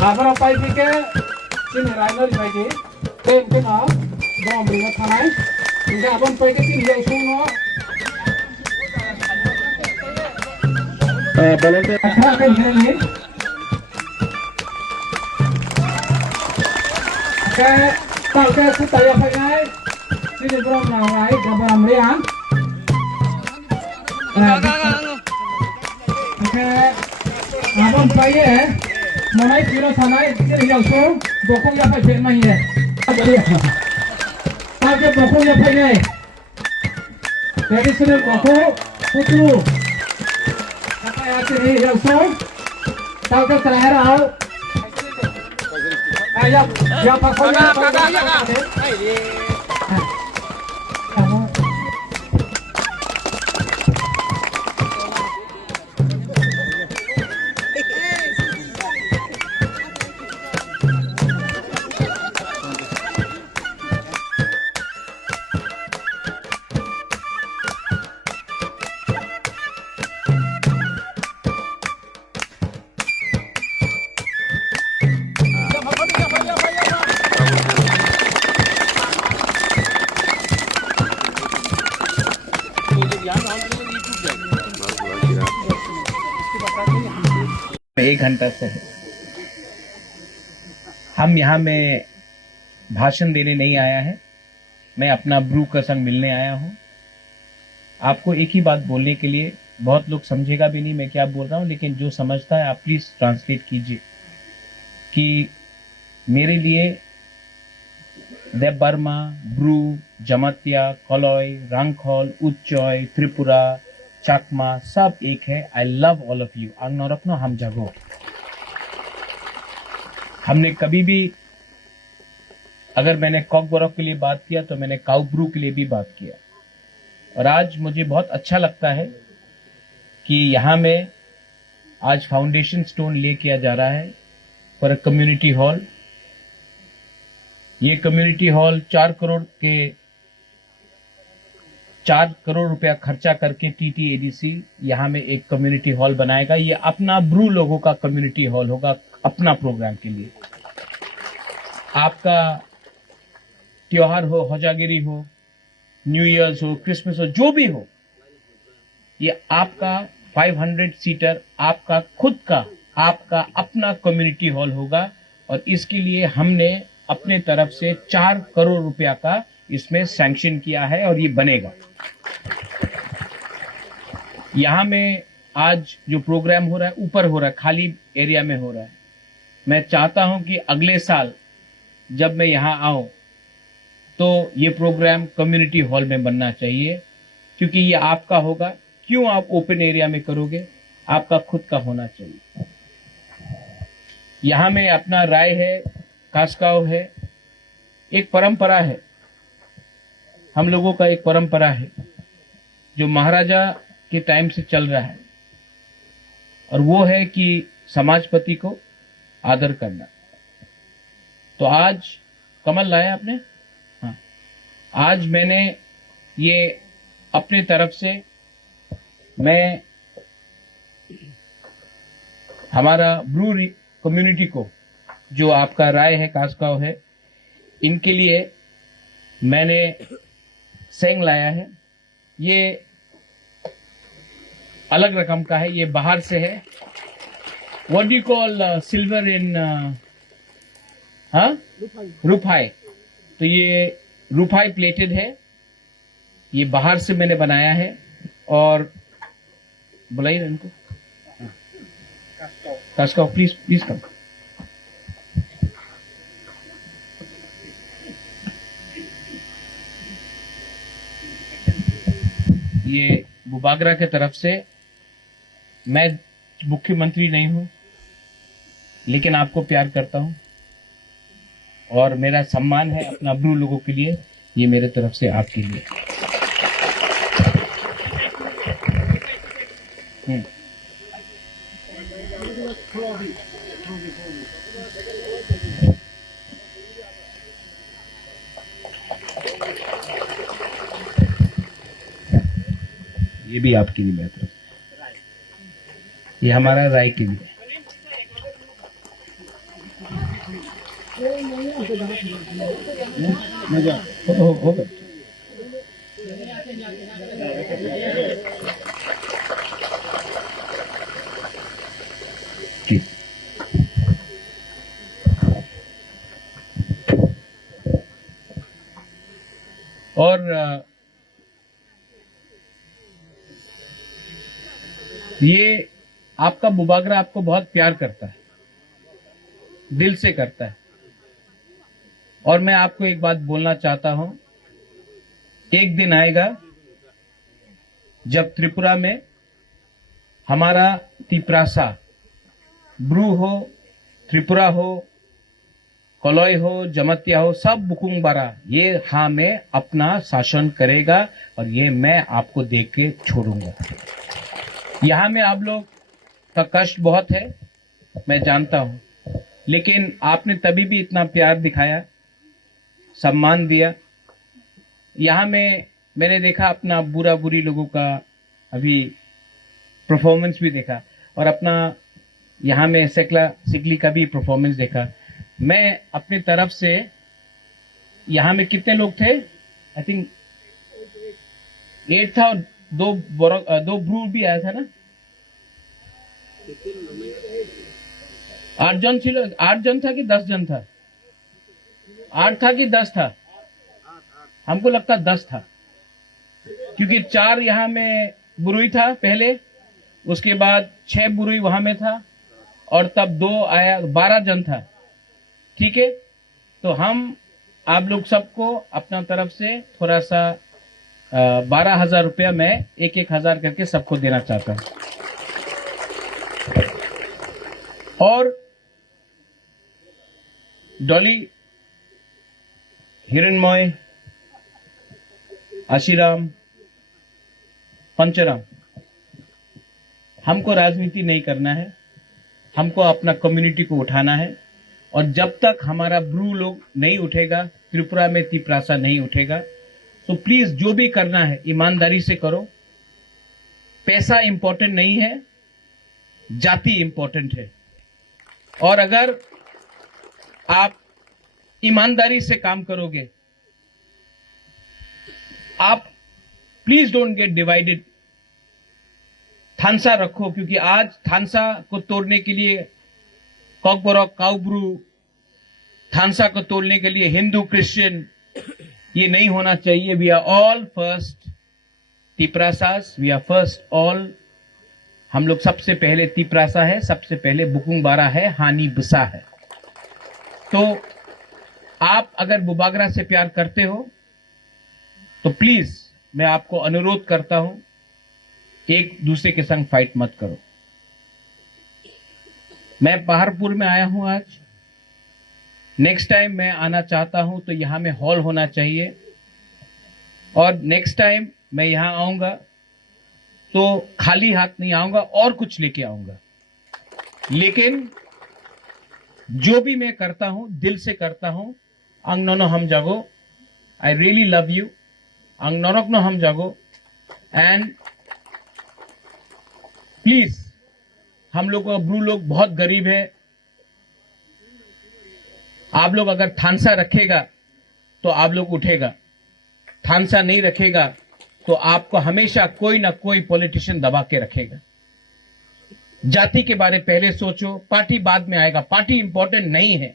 Abang apa ini ke sini Rainer lagi, tem kenal, dom beri makan. Enggak abang pergi ke sini yang semua. Boleh tu. Apa kan ini? Ke tak ke supaya pergi sini belum naik, gambar meriang. Oke, abang pergi Manai kira sanai kira yang so, bokong yang pakai main ni. Tapi bokong yang pakai ni. Tradisional bokong putu. Apa yang kiri yang so, tahu ke terakhir awal. Yang pakai ni. एक घंटा से है। हम यहाँ में भाषण देने नहीं आया है, मैं अपना ब्रू का संग मिलने आया हूँ। आपको एक ही बात बोलने के लिए, बहुत लोग समझेगा भी नहीं मैं क्या बोल रहा हूँ, लेकिन जो समझता है आप प्लीज ट्रांसलेट कीजिए कि मेरे लिए देव बर्मा, ब्रू, जमातिया, कलॉय, रांगखोल, उच्चॉय, त्रिपुरा, चाकमा सब एक है। I love all of you. आंग रखनो हम जगो। हमने कभी भी, अगर मैंने कॉक बोरक के लिए बात किया तो मैंने काउ ब्रू के लिए भी बात किया। और आज मुझे बहुत अच्छा लगता है कि यहाँ में आज फाउंडेशन स्टोन ले किया जा रहा है फॉर अ कम्युनिटी हॉल। ये कम्युनिटी हॉल 4 करोड़ रुपया खर्चा करके TTADC यहाँ में एक कम्युनिटी हॉल बनाएगा। ये अपना ब्रू लोगों का कम्युनिटी हॉल होगा, अपना प्रोग्राम के लिए। आपका त्योहार हो, होजागिरी हो, न्यू ईयर्स हो, क्रिसमस हो, जो भी हो, ये आपका 500 सीटर आपका खुद का, आपका अपना कम्युनिटी हॉल होगा। और इसके लिए हमने अपने तरफ से 4 करोड़ रुपया का इसमें सैंक्शन किया है और ये बनेगा। यहाँ में आज जो प्रोग्राम हो रहा है ऊपर हो रहा है, खाली एरिया में हो रहा है। मैं चाहता हूं कि अगले साल जब मैं यहाँ आऊं तो ये प्रोग्राम कम्युनिटी हॉल में बनना चाहिए, क्योंकि ये आपका होगा। क्यों आप ओपन एरिया में करोगे? आपका खुद का होना चाहिए। यहाँ में अपना राय है, कास्काव है, एक परंपरा है, हम लोगों का एक परंपरा है जो महाराजा के टाइम से चल रहा है, और वो है कि समाजपति को आदर करना। तो आज कमल लाया आपने? हाँ, आज मैंने ये अपने तरफ से मैं हमारा ब्रू कम्युनिटी को, जो आपका राय है, कास्काव है, इनके लिए मैंने सेंग लाया है। ये अलग रकम का है, ये बाहर से है। What do you call silver in रुपाई। तो ये रुपाई प्लेटेड है, ये बाहर से मैंने बनाया है। और बुलाइए इनको, कास्काव प्लीज प्लीज कम। ये बुबागरा के तरफ से, मैं मुख्यमंत्री नहीं हूं, लेकिन आपको प्यार करता हूं और मेरा सम्मान है अपना ब्रू लोगों के लिए। ये मेरे तरफ से आपके लिए। ये भी आपके लिए मेरे तरफ, ये हमारा राय के लिए। होगा और ये आपका बुबागरा आपको बहुत प्यार करता है, दिल से करता है। और मैं आपको एक बात बोलना चाहता हूं, एक दिन आएगा जब त्रिपुरा में हमारा तिप्रासा, ब्रू हो, त्रिपुरा हो, कलॉय हो, जमतिया हो, सब बुकुंग बारा, ये हाँ में अपना शासन करेगा और ये मैं आपको देख के छोड़ूंगा। यहां में आप लोग का कष्ट बहुत है, मैं जानता हूं, लेकिन आपने तभी भी इतना प्यार दिखाया, सम्मान दिया। यहां में मैंने देखा अपना बुरा बुरी लोगों का अभी परफॉर्मेंस भी देखा, और अपना यहां में सिकली का भी परफॉर्मेंस देखा। मैं अपनी तरफ से, यहां में कितने लोग थे? आई थिंक 8 था, और दो ब्रू भी आया था ना। 8 जन थी, 8 जन था कि 10 जन था? 8 था कि 10 था? हमको लगता 10 था, क्योंकि 4 यहां में बुरुई था पहले, उसके बाद 6 बुरुई वहां में था, और तब 2 आया, 12 जन था। ठीक है, तो हम आप लोग सबको अपना तरफ से थोड़ा सा 12,000 रुपया मैं 1,000 करके सबको देना चाहता हूं। और डॉली, हिरणमय, आशीराम, पंचराम, हमको राजनीति नहीं करना है, हमको अपना कम्युनिटी को उठाना है। और जब तक हमारा ब्रू लोग नहीं उठेगा, त्रिपुरा में तिप्रासा नहीं उठेगा, तो प्लीज जो भी करना है ईमानदारी से करो। पैसा इंपॉर्टेंट नहीं है, जाति इंपॉर्टेंट है। और अगर आप ईमानदारी से काम करोगे, आप प्लीज डोंट गेट डिवाइडेड। थानसा रखो, क्योंकि आज थानसा को तोड़ने के लिए, कॉकबोरॉक, काउब्रू, थानसा को तोड़ने के लिए हिंदू क्रिश्चियन, ये नहीं होना चाहिए। We are all first Tiprasas, we are first all. हम लोग सबसे पहले तिप्रासा है, सबसे पहले बुकुंग बारा है, हानि बिसा है। तो आप अगर बुबागरा से प्यार करते हो तो प्लीज मैं आपको अनुरोध करता हूं, एक दूसरे के संग फाइट मत करो। मैं पहाड़पुर में आया हूं आज, नेक्स्ट टाइम मैं आना चाहता हूं तो यहां में हॉल होना चाहिए। और नेक्स्ट टाइम मैं यहां आऊंगा तो खाली हाथ नहीं आऊंगा, और कुछ लेके आऊंगा। लेकिन जो भी मैं करता हूं दिल से करता हूं। अंग नोनो हम जागो, आई रियली लव यू। अंग नोनक नो हम जागो। एंड प्लीज, हम लोग ब्रू लोग बहुत गरीब है। आप लोग अगर थानसा रखेगा तो आप लोग उठेगा, थानसा नहीं रखेगा तो आपको हमेशा कोई ना कोई पॉलिटिशियन दबा के रखेगा। जाति के बारे पहले सोचो, पार्टी बाद में आएगा। पार्टी इंपॉर्टेंट नहीं है,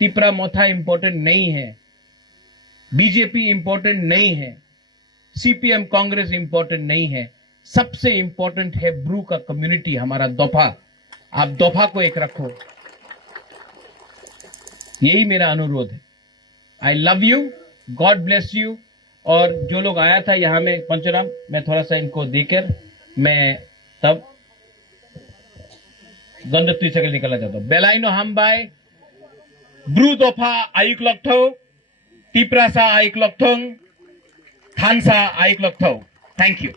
तिपरा मोथा इंपॉर्टेंट नहीं है, बीजेपी इंपॉर्टेंट नहीं है, सीपीएम कांग्रेस इंपॉर्टेंट नहीं है। सबसे इंपॉर्टेंट है ब्रू का कम्युनिटी, हमारा दोफा। आप दोफा को एक रखो, यही मेरा अनुरोध है। I love you, God bless you. और जो लोग आया था यहां में पंचराम, मैं थोड़ा सा इनको देकर मैं तब गंधत्वी से निकलना चाहता हूं। बेलाइनो हम बाय ब्रू दोफा आयुक लक्थो, तिपरासा आयुक लक्थोंग, थानसा आयुक लक्थो। Thank you.